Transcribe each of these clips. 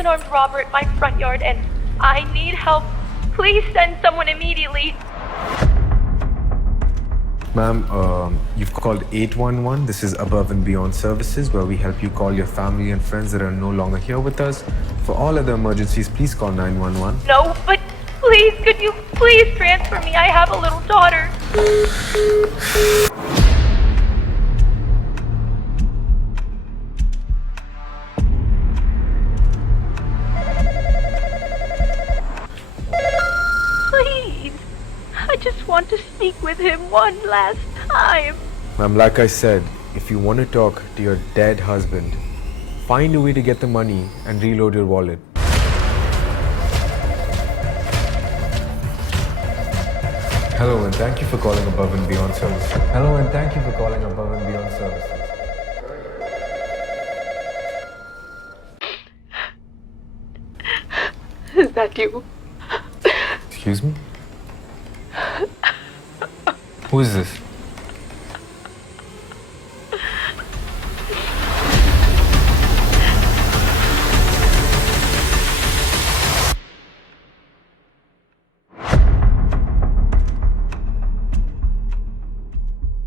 an armed robber at my front yard and I need help. Please send someone immediately. Ma'am, you've called 811. This is Above and Beyond Services, where we help you call your family and friends that are no longer here with us. For all other emergencies, please call 911. No, but please, could you please transfer me? I have a little daughter. Please, I just want to speak with him one last time. Ma'am, like I said, if you want to talk to your dead husband, find a way to get the money and reload your wallet. Hello and thank you for calling Above and Beyond Services. Hello and thank you for calling Above and Beyond Services. Is that you? Excuse me? Who is this?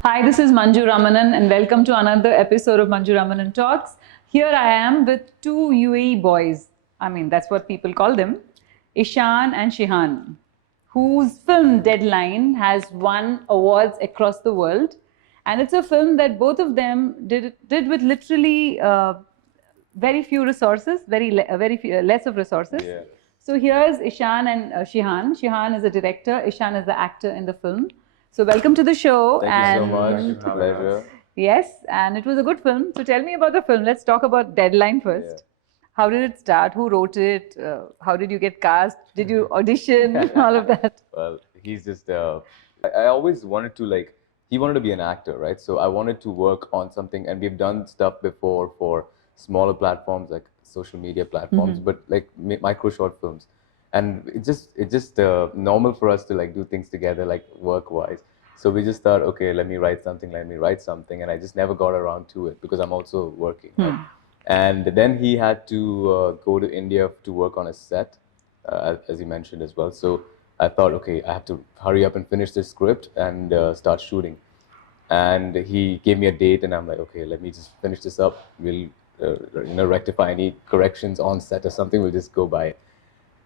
Hi, this is Manju Ramanan and welcome to another episode of Manju Ramanan Talks. Here I am with two UAE boys. I mean, that's what people call them. Ishan and Shihan, whose film Deadline has won awards across the world. And it's a film that both of them did with literally very few resources, less of resources. Yeah. So here's Ishan and Shihan. Shihan is a director, Ishan is the actor in the film. So welcome to the show. Thank you so much. Pleasure. Yes, and it was a good film. So tell me about the film. Let's talk about Deadline first. Yeah. How did it start? Who wrote it? How did you get cast? Did you audition? All of that. Well, he's just. I always wanted to he wanted to be an actor, right? So I wanted to work on something, and we've done stuff before for smaller platforms like social media platforms, but like micro short films. And it's just normal for us to do things together, like work-wise. So we just thought, okay, let me write something, and I just never got around to it because I'm also working. Right? And then he had to go to India to work on a set, as he mentioned as well. So I thought, okay, I have to hurry up and finish this script and start shooting. And he gave me a date, and I'm like, okay, let me just finish this up. We'll rectify any corrections on set or something. We'll just go by it.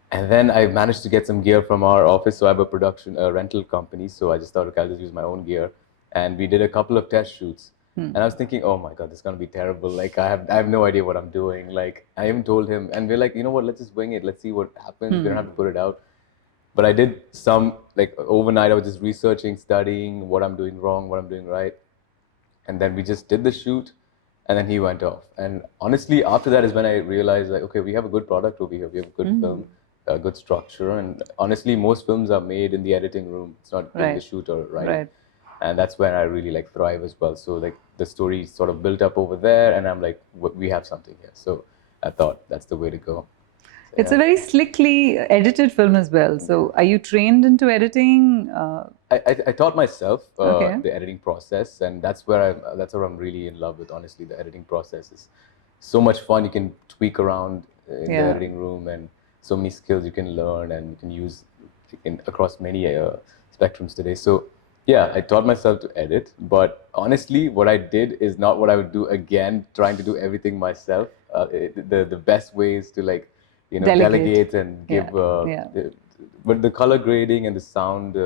And then I managed to get some gear from our office. So I have a rental company. So I just thought, okay, I'll just use my own gear. And we did a couple of test shoots. And I was thinking, oh my God, this is going to be terrible. I have no idea what I'm doing. I even told him, and we're like, you know what, let's just wing it. Let's see what happens. We don't have to put it out. But I did some, overnight, I was just researching, studying what I'm doing wrong, what I'm doing right. And then we just did the shoot. And then he went off. And honestly, after that is when I realized, okay, we have a good product over here. We have a good film. A good structure, and honestly, most films are made in the editing room. It's not in the shoot or writing. Right. And that's when I really thrive as well. So the story sort of built up over there, and I'm like, we have something here. So I thought that's the way to go. So, it's a very slickly edited film as well. So are you trained into editing? I taught myself the editing process, and that's where I'm really in love with. Honestly, the editing process is so much fun. You can tweak around in the editing room, and so many skills you can learn and you can use across many spectrums today. So yeah, I taught myself to edit, but honestly, what I did is not what I would do again, trying to do everything myself. The best way is to delegate and give, but the color grading and the sound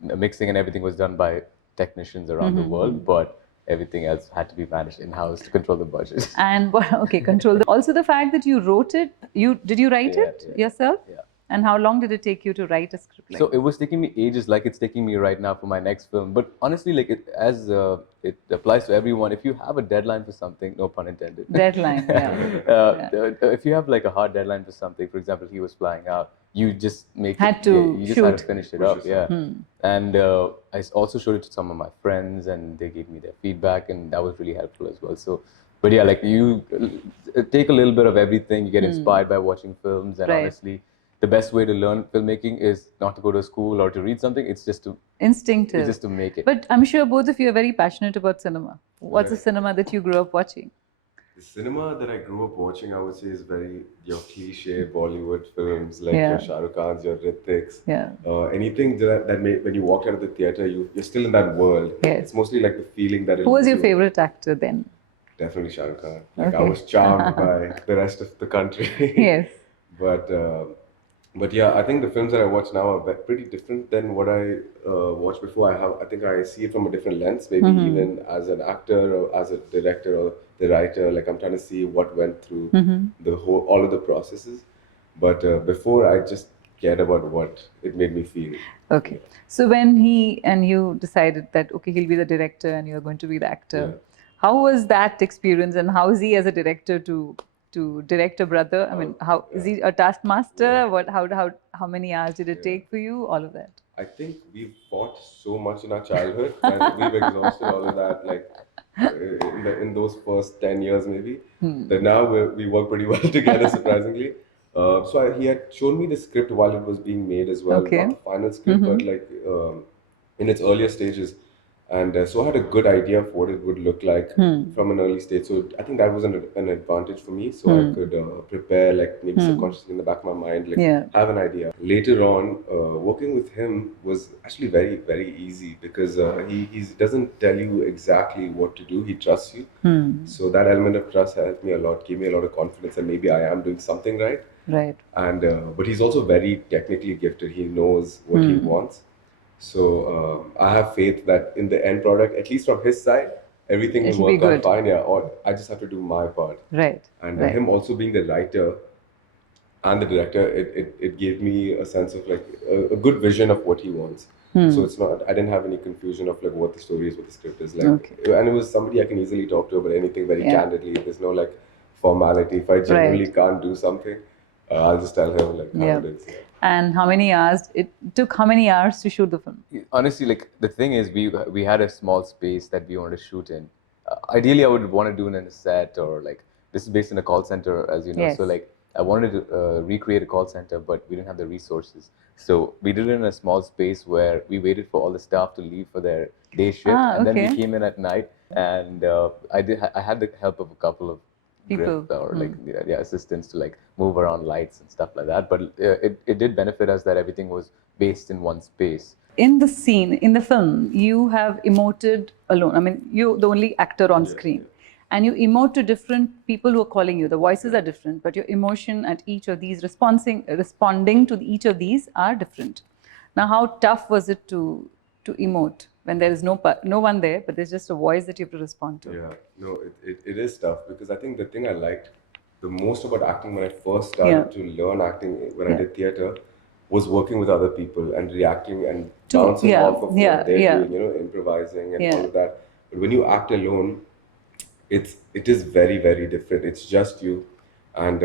mixing and everything was done by technicians around the world, but everything else had to be managed in-house to control the budget. And also the fact that you wrote it, did you write it yourself? Yeah. And how long did it take you to write a script? So it was taking me ages, like it's taking me right now for my next film. But honestly, it applies to everyone. If you have a deadline for something, no pun intended. Deadline, If you have a hard deadline for something, for example, he was flying out, you just had to finish it up, And I also showed it to some of my friends, and they gave me their feedback, and that was really helpful as well. So, but yeah, you take a little bit of everything. You get inspired by watching films, and honestly, the best way to learn filmmaking is not to go to school or to read something. It's just to instinctive. It's just to make it. But I'm sure both of you are very passionate about cinema. What's the cinema that you grew up watching? The The cinema that I grew up watching, I would say, is very your cliche Bollywood films like Yeah. your Shah Rukh Khan's, your Hrithik's. Yeah. Anything that made, when you walk out of the theater, you're still in that world. Yes. It's mostly like the feeling that. Who was your gives you. favorite actor then? Definitely Shah Rukh Khan. Like I Okay. was charmed by the rest of the country. Yes. But yeah, I think the films that I watch now are pretty different than what I watched before. I think I see it from a different lens. Maybe even as an actor or as a director or the writer, like I'm trying to see what went through all of the processes. But before, I just cared about what it made me feel. Okay. So when he and you decided that, okay, he'll be the director and you're going to be the actor, how was that experience and how is he as a director to direct a brother? I mean, how is he a taskmaster? What? How many hours did it take for you? All of that. I think we've fought so much in our childhood that we've exhausted all of that, like in those first 10 years maybe. That now we work pretty well together, surprisingly. He had shown me the script while it was being made as well, Okay. not the final script, but like in its earlier stages. And so I had a good idea of what it would look like from an early stage. So I think that was an advantage for me. So I could prepare, like maybe subconsciously in the back of my mind, like have an idea. Later on, working with him was actually very, very easy because he doesn't tell you exactly what to do. He trusts you. So that element of trust helped me a lot, gave me a lot of confidence that maybe I am doing something right. Right. And but he's also very technically gifted. He knows what he wants. So I have faith that in the end product, at least from his side, everything It'll will be work out good. fine. Yeah, or I just have to do my part. Right. And right. him also being the writer and the director, it gave me a sense of like a good vision of what he wants. So it's not, I didn't have any confusion of like what the story is, what the script is like. Okay. And it was somebody I can easily talk to about anything very Yeah. candidly. There's no like formality. If I genuinely can't do something, I'll just tell him like how it is. Yeah. And how many hours? It took how many hours to shoot the film? Honestly, like the thing is, we had a small space that we wanted to shoot in. Ideally, I would want to do it in a set, or like this is based in a call center, as you know. Yes. So like I wanted to recreate a call center, but we didn't have the resources. So we did it in a small space where we waited for all the staff to leave for their day shift, and then we came in at night. And I had the help of a couple of People. or like assistants to like move around lights and stuff like that. But it did benefit us that everything was based in one space. In the scene, in the film, you have emoted alone. I mean, you're the only actor on screen. And you emote to different people who are calling you. The voices are different, but your emotion at each of these, responding to each of these are different. Now, how tough was it to emote when there is no one there, but there's just a voice that you have to respond to? Yeah, no, it is tough because I think the thing I liked the most about acting when I first started to learn acting, when I did theatre, was working with other people and reacting and bouncing off of what they're doing, you know, improvising and all of that. But when you act alone, it is very, very different. It's just you, and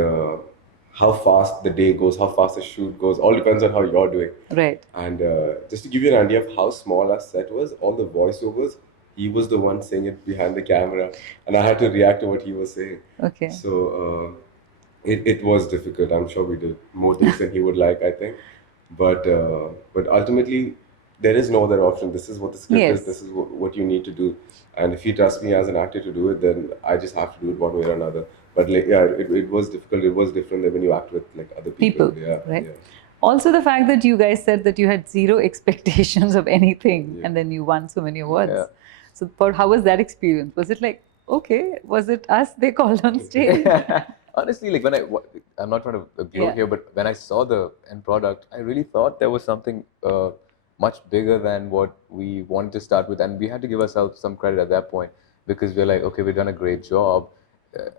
how fast the day goes, how fast the shoot goes, all depends on how you're doing. Right. And just to give you an idea of how small our set was, all the voiceovers, he was the one saying it behind the camera, and I had to react to what he was saying. Okay. So it was difficult. I'm sure we did more things than he would like, I think. But ultimately, there is no other option. This is what the script is. This is what you need to do. And if you trust me as an actor to do it, then I just have to do it one way or another. But like, yeah, it was difficult. It was different than when you act with like other people. Yeah, right? Yeah. Also, the fact that you guys said that you had zero expectations of anything, and then you won so many awards. Yeah. So, how was that experience? Was it like, okay, was it us they called on stage? Honestly, like I'm not trying to gloat here, but when I saw the end product, I really thought there was something much bigger than what we wanted to start with, and we had to give ourselves some credit at that point because we're like, okay, we've done a great job.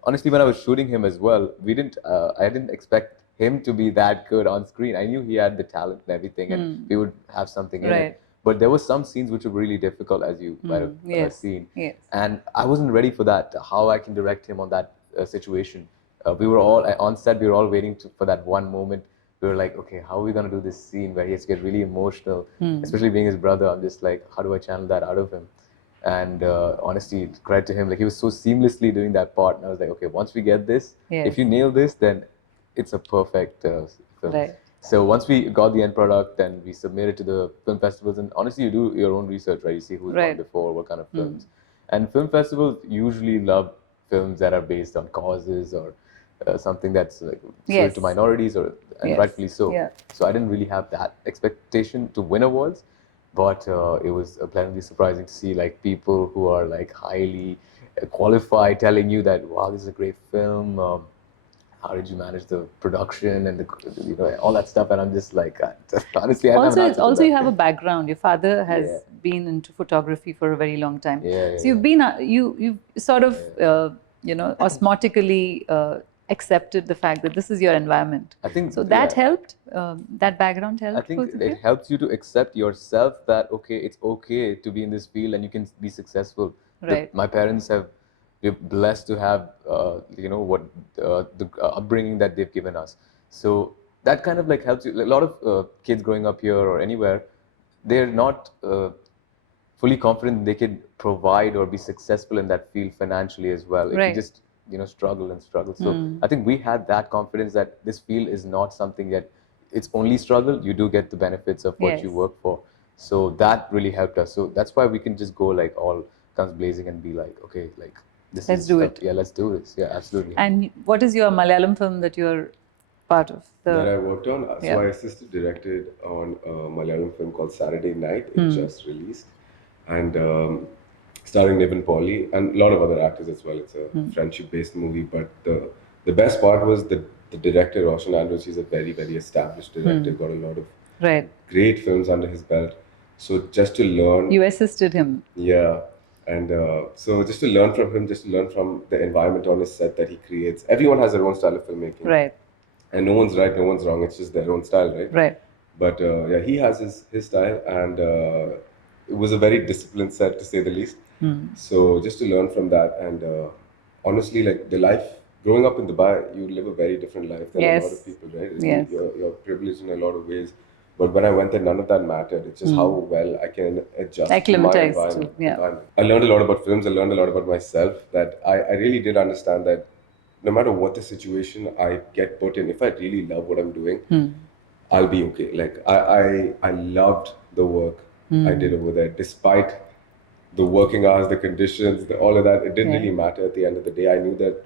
Honestly, when I was shooting him as well, I didn't expect him to be that good on screen. I knew he had the talent and everything, and we would have something in it. But there were some scenes which were really difficult, as you might have seen. Yes. And I wasn't ready for that, how I can direct him on that situation. We were all on set, we were all waiting for that one moment. We were like, okay, how are we going to do this scene where he has to get really emotional, especially being his brother. I'm just like, how do I channel that out of him? And honestly, credit to him, like he was so seamlessly doing that part. And I was like, okay, once we get this, if you nail this, then it's a perfect film. Right. So once we got the end product and we submitted to the film festivals, and honestly, you do your own research, right? You see who's won before, what kind of films. And film festivals usually love films that are based on causes or something that's like suited Yes. to minorities, or and Yes. rightfully so. Yeah. So I didn't really have that expectation to win awards, but it was pleasantly surprising to see like people who are like highly qualified telling you that wow, this is a great film. How did you manage the production and the all that stuff? And I'm just like, honestly, I don't have Also, an it's answer to also that. you have a background. Your father has Yeah. been into photography for a very long time. Yeah, So you've been you sort of osmotically accepted the fact that this is your environment. I think So that yeah. helped. That background helped. I think both of it you? helps you to accept yourself that okay, it's okay to be in this field and you can be successful. Right. My parents we're blessed to have what the upbringing that they've given us. So that kind of like helps you. A lot of kids growing up here or anywhere, they're not fully confident they can provide or be successful in that field financially as well. If you Right. just struggle and struggle. So I think we had that confidence that this field is not something that it's only struggle. You do get the benefits of what you Yes. work for. So that really helped us. So that's why we can just go like all guns blazing and be like, okay, like this Let's is do stuff. it. Yeah, let's do this. Yeah, absolutely. And what is your Malayalam film that you're part of? That I worked on. So Yeah. I assisted directed on a Malayalam film called Saturday Night. It just released. And starring Niven Pauly and a lot of other actors as well. It's a friendship-based movie. But the best part was the director, Roshan Andrews. He's a very, very established director. Got a lot of Right. great films under his belt. So just to learn. You assisted him. Yeah. And so just to learn from him, just to learn from the environment on his set that he creates. Everyone has their own style of filmmaking. Right. And no one's right, no one's wrong. It's just their own style, right? Right. But yeah, he has his style, and it was a very disciplined set to say the least. So just to learn from that, and honestly, like the life growing up in Dubai, you live a very different life than a lot Yes. of people, right? Yes. You're privileged in a lot of ways. But when I went there, none of that mattered. It's just how well I can adjust to my Acclimatize to, environment. yeah. I learned a lot about films. I learned a lot about myself. That I really did understand that no matter what the situation I get put in, if I really love what I'm doing, I'll be okay. Like I loved the work I did over there, despite the working hours, the conditions, all of that. It didn't really matter at the end of the day. I knew that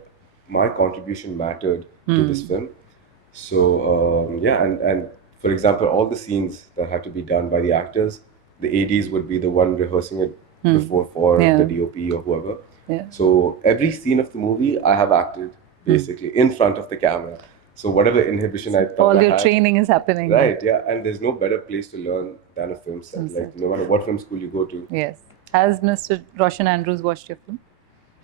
my contribution mattered to this film. So yeah, and for example, all the scenes that had to be done by the actors, the ADs would be the one rehearsing it before for the DOP or whoever. Yeah. So every scene of the movie, I have acted basically in front of the camera. So whatever inhibition I thought All I your had, training is happening. right? Yeah, and there's no better place to learn than a film set. Like no matter what film school you go to, Yes. Has Mr. Roshan Andrews watched your film?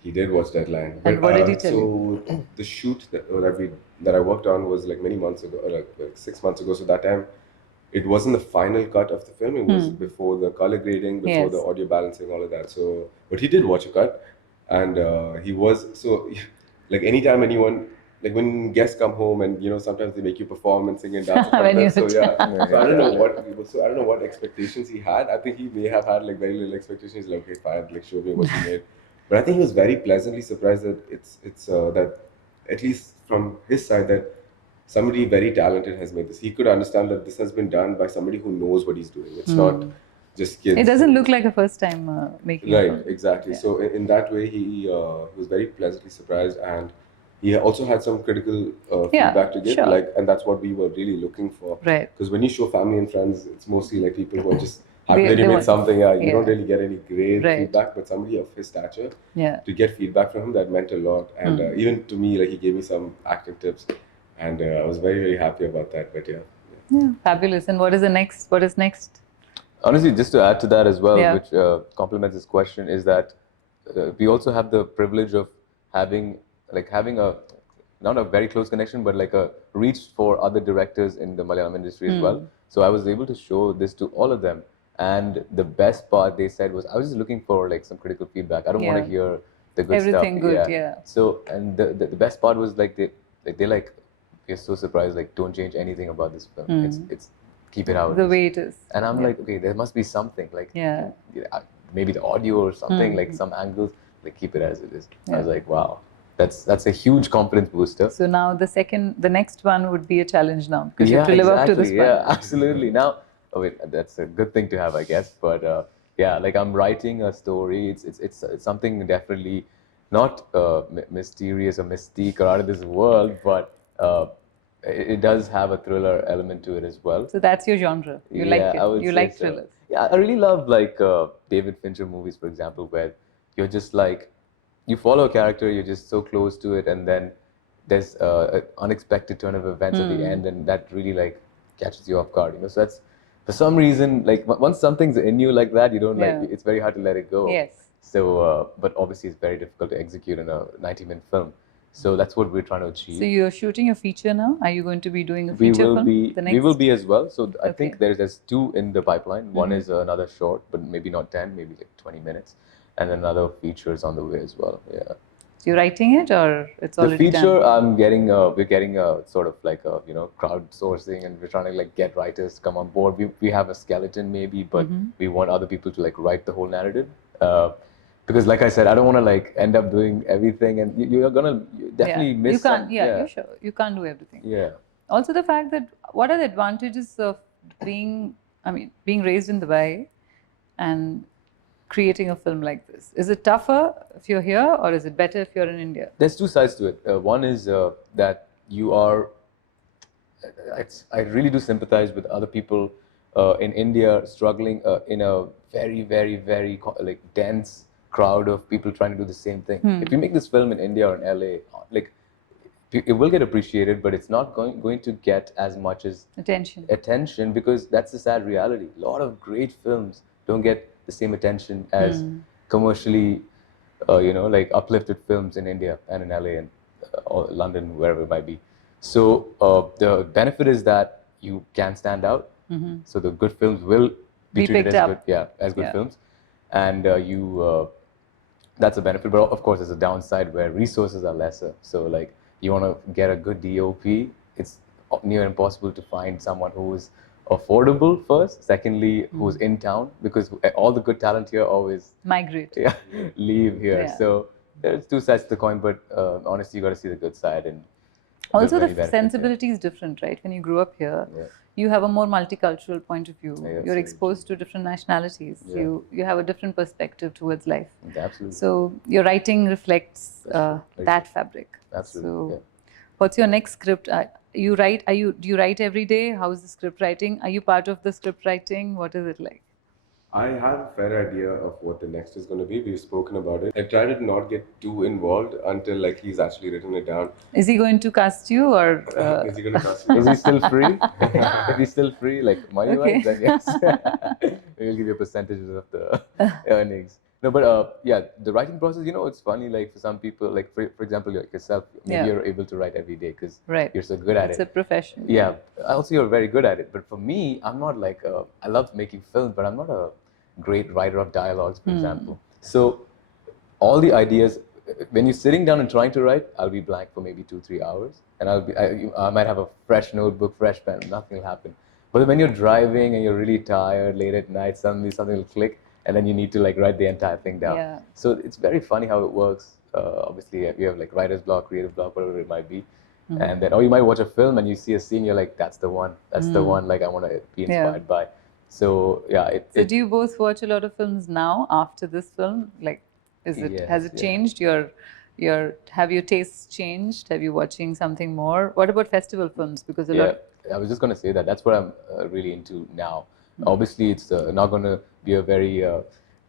he did watch Deadline. And what did he tell you? So the shoot that I worked on was like many months ago, or like 6 months ago. So that time, it wasn't the final cut of the film. It was before the color grading, before Yes. the audio balancing, all of that. So, but he did watch a cut, and he was so like anytime anyone. Like when guests come home and sometimes they make you perform and sing and dance in front of When them. you- So yeah, so I don't know what expectations he had. I think he may have had like very little expectations. Like okay, fine, like show me what you made. But I think he was very pleasantly surprised that it's that at least from his side that somebody very talented has made this. He could understand that this has been done by somebody who knows what he's doing. It's not just kids. It doesn't look like a first time making a Right, film. exactly. So in that way, he was very pleasantly surprised, and he also had some critical Yeah, feedback to give. sure. Like, and that's what we were really looking for. Right. Because when you show family and friends, it's mostly like people who are just happy They- that they you made want- something. Yeah, you yeah. don't really get any great Right. feedback, but somebody of his stature, Yeah. to get feedback from him, that meant a lot. And even to me, like he gave me some acting tips, and I was very, very happy about that. But yeah. Yeah. Fabulous. And what is the next? What is next? Honestly, just to add to that as well, Yeah. which complements this question, is that we also have the privilege of having a not a very close connection, but like a reach for other directors in the Malayalam industry as well. So I was able to show this to all of them. And the best part they said was, I was just looking for like some critical feedback. I don't want Yeah. to hear the good Everything stuff. good, yeah. So, and the best part was like they like, we're so surprised, like don't change anything about this film. It's keep it out. The way it is. And I'm like, okay, there must be something like Yeah. maybe the audio or something, like some angles, like keep it as it is. I was like, wow, that's a huge confidence booster. So now the next one would be a challenge now because you have to live up to this one. Yeah, absolutely. Now, oh wait, that's a good thing to have, I guess. But yeah, like I'm writing a story. It's something definitely not mysterious or mystique or out of this world, but it does have a thriller element to it as well. So that's your genre. You Yeah, like it. I would You say like so. thrillers. Yeah, I really love like David Fincher movies, for example, where you're just like you follow a character, you're just so close to it, and then there's an unexpected turn of events at the end, and that really like catches you off guard. You know, so that's for some reason like once something's in you like that, you don't like Yeah. it's very hard to let it go. Yes. So, but obviously, it's very difficult to execute in a 90-minute film. So that's what we're trying to achieve. So you're shooting a feature now? Are you going to be doing a we feature will film? be The we next? will be as well. So I Okay. think there's two in the pipeline. One is another short, but maybe not 10, maybe like 20 minutes, and another feature is on the way as well. Yeah. So you're writing it, or it's The already feature, done? we're getting a sort of like a crowdsourcing, and we're trying to like get writers to come on board. We have a skeleton maybe, but we want other people to like write the whole narrative. Because like I said, I don't want to like end up doing everything, and you're gonna definitely miss You can't. some. Yeah, you're sure. You can't do everything. Yeah. Also, the fact that what are the advantages of being raised in Dubai and creating a film like this? Is it tougher if you're here, or is it better if you're in India? There's two sides to it. One is that you are. I really do sympathize with other people in India struggling in a very, very, very like dense crowd of people trying to do the same thing. If you make this film in India or in LA, like it will get appreciated, but it's not going to get as much as Attention. because that's the sad reality. A lot of great films don't get the same attention as commercially, like uplifted films in India and in LA and or London, wherever it might be. So the benefit is that you can stand out. So the good films will be treated picked as up. as good Yeah. films, and that's a benefit. But of course, there's a downside where resources are lesser. So like you want to get a good DOP, it's near impossible to find someone who is affordable first. Secondly, who's in town, because all the good talent here always Migrate. leave here. Yeah. So there's two sides to the coin, but honestly, you got to see the good side. And Also, there's many the benefits, sensibility is different, right? When you grew up here, you have a more multicultural point of view. Yeah, You're very exposed to different nationalities. Yeah. You have a different perspective towards life. Absolutely. So your writing reflects Very that fabric. Absolutely, So, yeah. what's your next script? You write? Do you write every day? How is the script writing? Are you part of the script writing? What is it like? I have a fair idea of what the next is going to be. We've spoken about it. I try to not get too involved until like he's actually written it down. Is he going to cast you, or Is he going to cast me? Is he still free? If he's still free, like money-wise, Okay. then yes. We'll give you a percentage of the earnings. No, but yeah, the writing process, it's funny, like for some people, like for example, like yourself, maybe Yeah. you're able to write every day because Right. you're so good at it's it. a profession? Yeah, also you're very good at it. But for me, I'm not like, I love making films, but I'm not a great writer of dialogues, for example. So all the ideas, when you're sitting down and trying to write, I'll be blank for maybe 2-3 hours. And I might have a fresh notebook, fresh pen, nothing will happen. But when you're driving and you're really tired late at night, suddenly something will click, and then you need to like write the entire thing down. Yeah. So it's very funny how it works. Obviously, you have like writer's block, creative block, whatever it might be. And then, or you might watch a film and you see a scene, you're like, that's the one. That's the one like I want to be inspired by. So yeah. So do you both watch a lot of films now after this film? Like, has Yes, it yeah. changed? Have your tastes changed? Have you watching something more? What about festival films? Because a Yeah, lot. I was just going to say that. That's what I'm really into now. Obviously, it's not going to be a very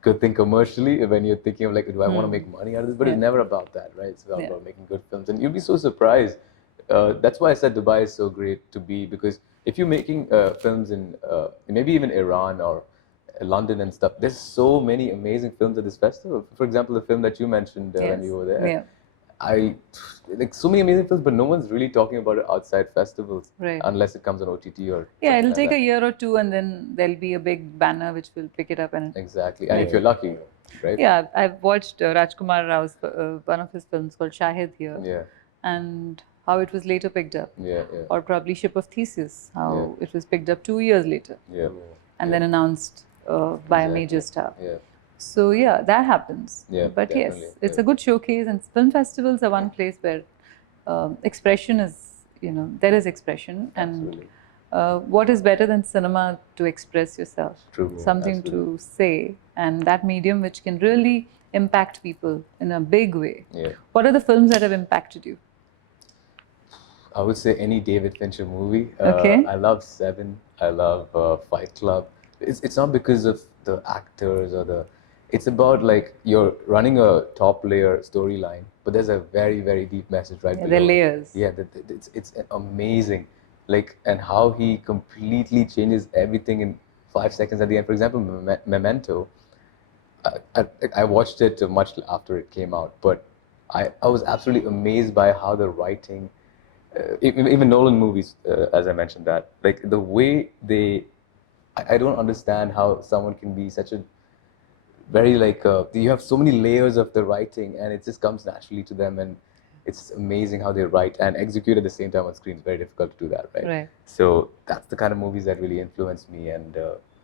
good thing commercially when you're thinking of like, do I want to make money out of this? But it's never about that, right? It's about making good films. And you'll be so surprised. That's why I said Dubai is so great to be, because if you're making films in maybe even Iran or London and stuff, there's so many amazing films at this festival. For example, the film that you mentioned when you were there. Yeah. I like so many amazing films, but no one's really talking about it outside festivals, Right. unless it comes on OTT or Yeah, it'll something take like a year or two, and then there'll be a big banner which will pick it up. And that. Exactly, and if you're lucky, right? yeah, I've watched Rajkumar Rao's one of his films called Shahid here, Yeah, and how it was later picked up, yeah, yeah, or probably Ship of Theseus, how it was picked up 2 years later, yeah, and then announced by a major star. yeah. So yeah, that happens. Yeah, but yes, definitely, it's a good showcase, and film festivals are one place where expression is, there is expression, and Absolutely. what is better than cinema to express yourself? True. Something Absolutely. to say, and that medium which can really impact people in a big way. Yeah. What are the films that have impacted you? I would say any David Fincher movie. Okay. I love Seven. I love Fight Club. It's not because of the actors or the. It's about like you're running a top layer storyline, but there's a very very deep message right Yeah, below. they're it. layers. Yeah, it's amazing, like and how he completely changes everything in 5 seconds at the end. For example, Memento. I watched it much after it came out, but I was absolutely amazed by how the writing, even Nolan movies, as I mentioned that, like the way they, I don't understand how someone can be such a very like, you have so many layers of the writing and it just comes naturally to them and it's amazing how they write and execute at the same time on screen. It's very difficult to do that, right? Right. So that's the kind of movies that really influenced me and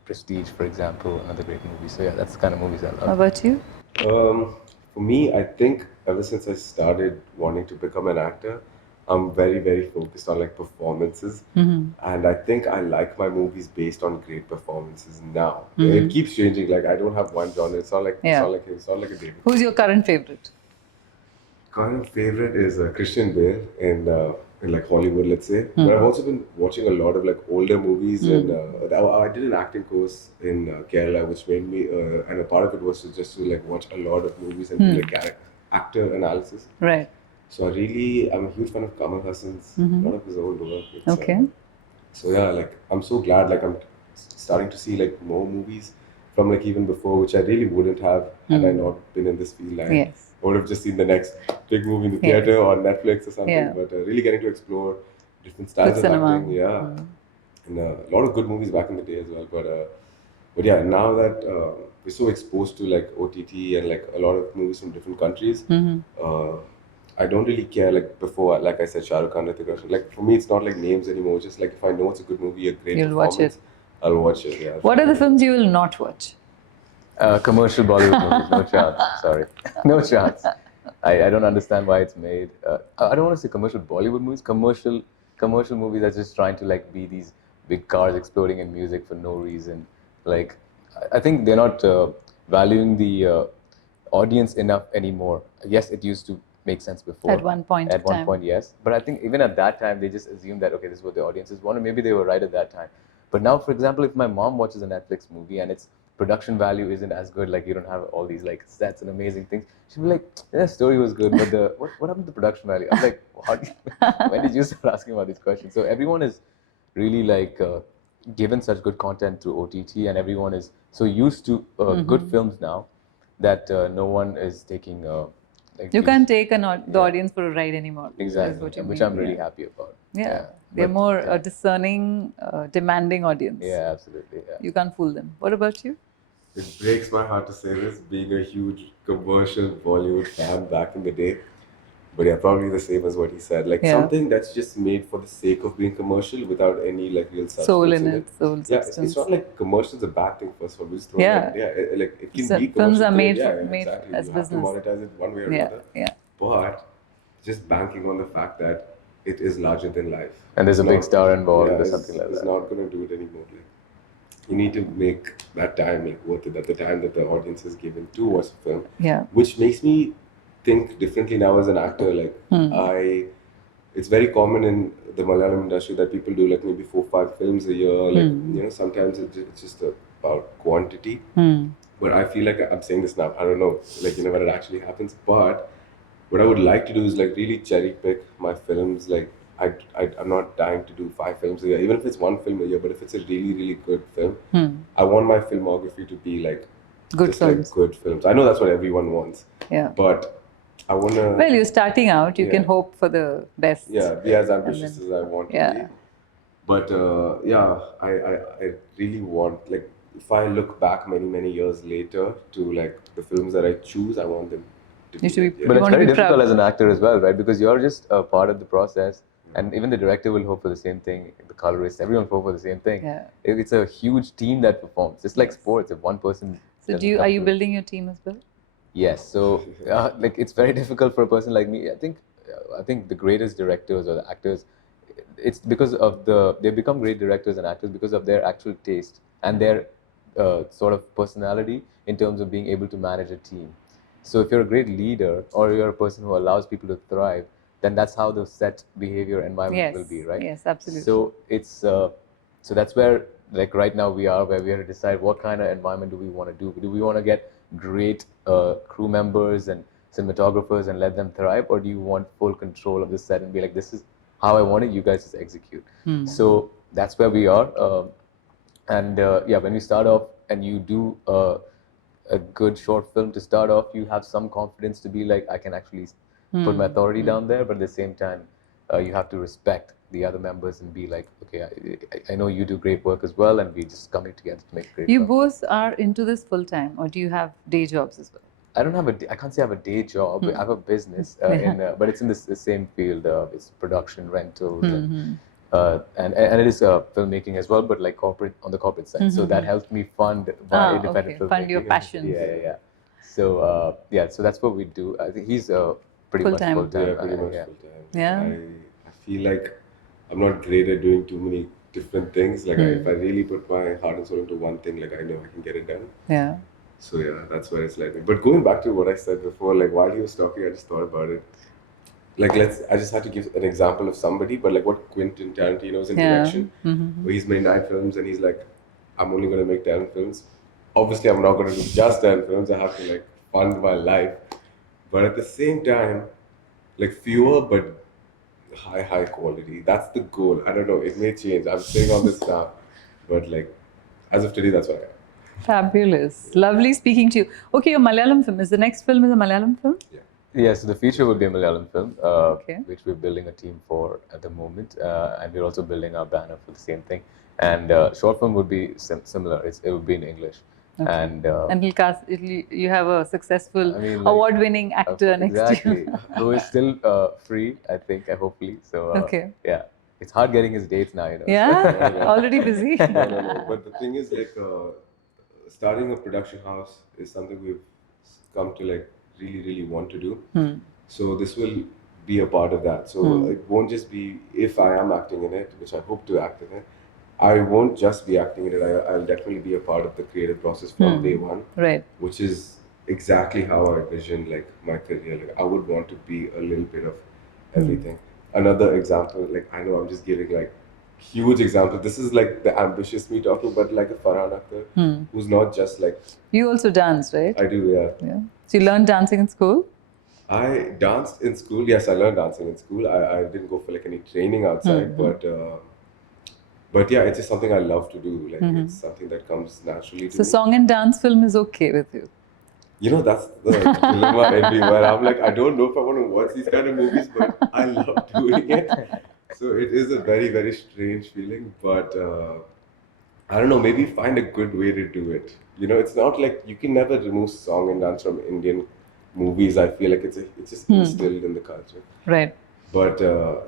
Prestige, for example, another great movie. So yeah, that's the kind of movies I love. How about you? For me, I think ever since I started wanting to become an actor, I'm very, very focused on like performances. And I think I like my movies based on great performances now. It keeps changing. Like I don't have one genre. It's not like Yeah. it's not like a David. Who's your current favorite? Current favorite is Christian Bale in like Hollywood, let's say. But I've also been watching a lot of like older movies, and I did an acting course in Kerala, which made me, and a part of it was to like watch a lot of movies and do like actor analysis. Right. So I'm a huge fan of Kamal Hassan's, a lot of his old work. Okay. So yeah, like I'm so glad like I'm starting to see like more movies from like even before, which I really wouldn't have had I not been in this field. Yes. I would have just seen the next big movie in the Yes. theater or Netflix or something. Yeah. But really getting to explore different styles Good of cinema. acting, yeah, and a lot of good movies back in the day as well. But yeah, now that we're so exposed to like OTT and like a lot of movies from different countries, I don't really care like before. Like I said, Shah Rukh Khan, Hrithik Roshan. Like for me, it's not like names anymore. Just like if I know it's a good movie, a great You'll watch performance, I'll watch it. Yeah. What are the films you will not watch? Commercial Bollywood movies, no chance. Sorry, no chance. I don't understand why it's made. I don't want to say commercial Bollywood movies. Commercial movies are just trying to like be these big cars exploding in music for no reason. Like I think they're not valuing the audience enough anymore. Yes, it used to make sense before. At one point At of one time. point, yes. But I think even at that time, they just assumed that okay, this is what the audiences wanted. Maybe they were right at that time. But now, for example, if my mom watches a Netflix movie and its production value isn't as good, like you don't have all these like sets and amazing things, she'll be like, "Yeah, the story was good, but the what happened to the production value?" I'm like, when did you start asking about these questions? So everyone is really like given such good content through OTT, and everyone is so used to good films now that no one is taking. Like You these- can't take the audience for a ride anymore. That's exactly, what you which mean. I'm really Yeah. happy about. Yeah. They're But, more yeah. a discerning, demanding audience. Yeah, absolutely. Yeah. You can't fool them. What about you? It breaks my heart to say this, being a huge commercial Bollywood fan back in the day. But yeah, probably the same as what he said. Like Yeah. something that's just made for the sake of being commercial without any like real substance Soul in it, soul Yeah, substance. it's not like commercial's a bad thing first of all. We just throw Yeah. like, like it can So be films commercial are today. made Yeah, for- yeah, made exactly. as You business. have to monetize it one way or Yeah, another. yeah. But just banking on the fact that it is larger than life. And there's a It's big not- star involved or it's- something like It's that. not going to do it anymore. Like, you need to make that time like worth it at the time that the audience is given to watch the film. Yeah. Which makes me think differently now as an actor. Like it's very common in the Malayalam industry that people do like maybe 4-5 films a year. Like sometimes it's just about quantity. But I feel like I'm saying this now. I don't know, like when it actually happens. But what I would like to do is like really cherry pick my films. Like I'm not dying to do 5 films a year, even if it's 1 film a year. But if it's a really really good film, I want my filmography to be like Good just films. like good films. I know that's what everyone wants, Yeah. but I wanna Well, you're starting out. You can Yeah. hope for the best. be as ambitious as I want to Yeah. be. But I really want, like, if I look back many years later to like the films that I choose, I want them to You should be- like, You But it's want to very be difficult proud. as an actor as well, right? Because you're just a part of the process, and even the director will hope for the same thing. The colorist, everyone will hope for the same thing. Yeah. It's a huge team that performs. It's like sports. If one person. So doesn't are come you through- building your team as well? Yes. So, like, it's very difficult for a person like me. I think the greatest directors or the actors it's because of they become great directors and actors because of their actual taste and their sort of personality in terms of being able to manage a team. So if you're a great leader or you're a person who allows people to thrive, then that's how the set behavior environment will be, right? Yes, absolutely. So it's so that's where, like, right now we are where we have to decide what kind of environment do we want to do. Do we want to get great crew members and cinematographers and let them thrive, or do you want full control of the set and be like, this is how I want it, you guys just execute? So that's where we are. And yeah, when we start off and you do a good short film to start off, you have some confidence to be like, I can actually put my authority down there, but at the same time, you have to respect the other members and be like, okay, I know you do great work as well, and we just coming together to make great. You film. both are into this full time, or do you have day jobs as well? I don't have I can't say I have a day job. I have a business, but it's in the same field. It's production, rentals, and it is filmmaking as well, but like corporate, on the corporate side. So that helps me fund my independent filmmaking. Fund your passions. Yeah. So yeah, so that's what we do. I think he's pretty Full-time. much full-time. Yeah, pretty much yeah. full time. Yeah. I feel like I'm not great at doing too many different things. Like if I really put my heart and soul into one thing, like I know I can get it done. Yeah. So yeah, that's where it's led me. But going back to what I said before, like while he was talking, I just thought about it. Like I just had to give an example of somebody, but like what Quentin Tarantino's in direction, where he's made 9 films and he's like, I'm only going to make 10 films. Obviously, I'm not going to do just 10 films. I have to like fund my life. But at the same time, like fewer but high quality. That's the goal. I don't know. It may change. I'm saying all this now, but like as of today, that's what I am. Fabulous. Lovely speaking to you. Okay, your Malayalam film. Is the next film is a Malayalam film? Yeah. Yeah, so the feature would be a Malayalam film, Okay. which we're building a team for at the moment, and we're also building our banner for the same thing. And short film would be similar. It would be in English. Okay. And you have a successful I mean, like, award-winning actor next to you. exactly. Though it's still free, I think, hopefully. So Okay. yeah, it's hard getting his dates now, you know. Yeah, already busy. No. But the thing is, like, starting a production house is something we've come to like really want to do. So this will be a part of that. So it won't just be if I am acting in it, which I hope to act in it. I won't just be acting in it. I'll definitely be a part of the creative process from day one. Right. Which is exactly how I envision like my career. Like I would want to be a little bit of everything. Another example, like I know I'm just giving like huge example. This is like the ambitious me talking, but like a Farhan Akhtar, who's not just like You also dance, right? I do. Yeah. So you learned dancing in school? I danced in school. Yes, I learned dancing in school. I didn't go for like any training outside, but yeah, it's just something I love to do. Like it's something that comes naturally to So me. song and dance film is okay with you? You know, that's the dilemma everywhere. I'm like, I don't know if I want to watch these kind of movies, but I love doing it. So it is a very strange feeling, but I don't know, maybe find a good way to do it. You know, it's not like you can never remove song and dance from Indian movies. I feel like it's just instilled in the culture. Right. But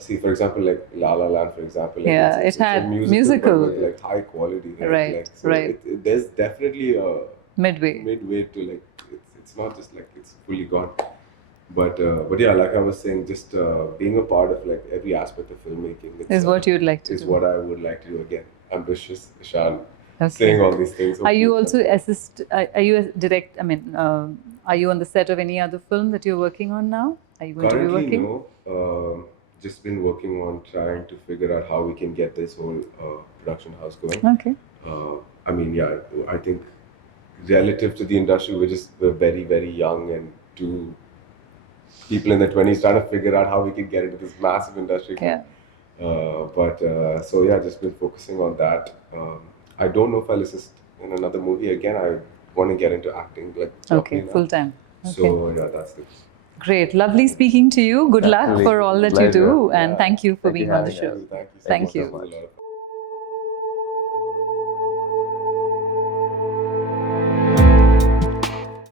see, for example, like La La Land, for example, like Yeah, it's it had a musical. but with, like high quality, right? Right, Like, so right. There's definitely a Midway. midway to like it's not just like it's fully gone. But yeah, like I was saying, just being a part of like every aspect of filmmaking Is what you'd like to is do. what I would like to do again. Ambitious, Ishan, Okay. saying all these things. Are you Hopefully- also are you a direct, I mean, are you on the set of any other film that you're working on now? Are you going to be Currently, working? no. Just been working on trying to figure out how we can get this whole production house going. Okay. I mean, yeah, I think relative to the industry, we're very young and two people in their 20s trying to figure out how we can get into this massive industry. Yeah. So yeah, just been focusing on that. I don't know if I'll assist in another movie again. I want to get into acting like Okay, properly now. full time. Okay. So yeah, that's the Great. Lovely speaking to you. Good luck Absolutely. for all that you do. Pleasure. And Yeah. thank you for Thank you being on the having show. us. Thank you. Thank so you. much. It was a lot of fun.